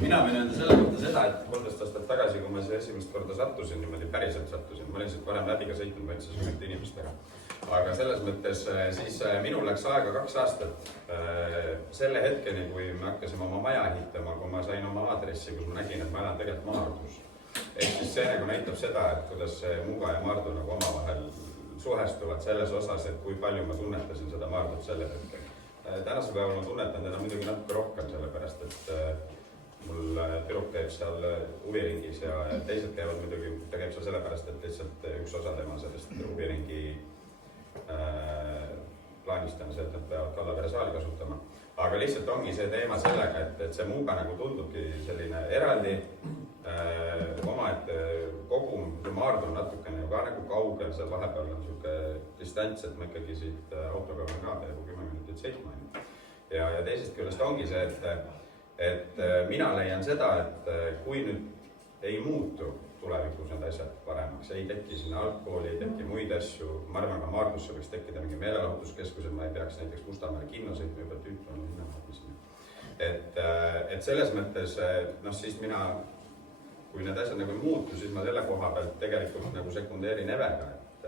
mina võin öelda selle kohta seda, et 13 aastat tagasi, kui ma siia esimest korda sattusin, niimoodi päriselt sattusin, ma olin siit varem läbi ka sõitnud, ma üldse sunniti inimestega. Aga selles mõttes siis minul läks aega 2 aastat selle hetkeni, kui me hakkasime oma maja ehitama, kui ma sain oma aadressi, kus ma nägin, et ma elan tegelikult Maardus. Ehk siis see nagu näitab seda, et kuidas Muuga ja Maardu nagu omavahel suhestuvad selles osas, et kui palju ma tunnetasin seda Maardut selle hetkel. Tänase päeval ma tunnetan teda muidugi natuke rohkem, sellepärast et mul tüdruk käib seal huviringis ja teised käivad muidugi, ta käib seal sellepärast, et lihtsalt üks osa tema sellest huviringi plaanist on see, et nad peavad Kallavere saali kasutama. Aga lihtsalt ongi see teema sellega, et see Muuga nagu tundubki selline eraldi omaette kogum, Maardu on natukene ka nagu kaugel, seal vahepeal on niisugune distants, et ma ikkagi siit autoga olen ka peaaegu 10 minutit sõitma. Ja teisest küljest ongi see, et mina leian seda, et kui nüüd ei muutu tulevikus need asjad paremaks, ei teki sinna algkooli, ei teki muid asju, ma arvan, ka Maardusse võiks tekkida mingi meelelahutuskeskused, ma ei peaks näiteks Mustamäel kinno sõitma, juba tüütu on hinnamaadmiseni. Et selles mõttes, siis mina, kui need asjad nagu muutu, siis ma selle koha pealt tegelikult nagu sekundeerin Evega, et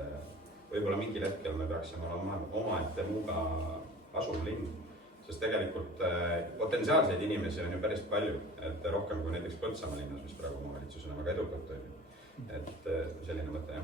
võib-olla mingil hetkel me peaksime omaette Muuga asumlinn, sest tegelikult potentsiaalseid inimesi on ju päris palju, et rohkem kui näiteks Põltsamaa linnas, mis praegu omavalitsusena väga edukalt toimib. Et selline mõte, jah.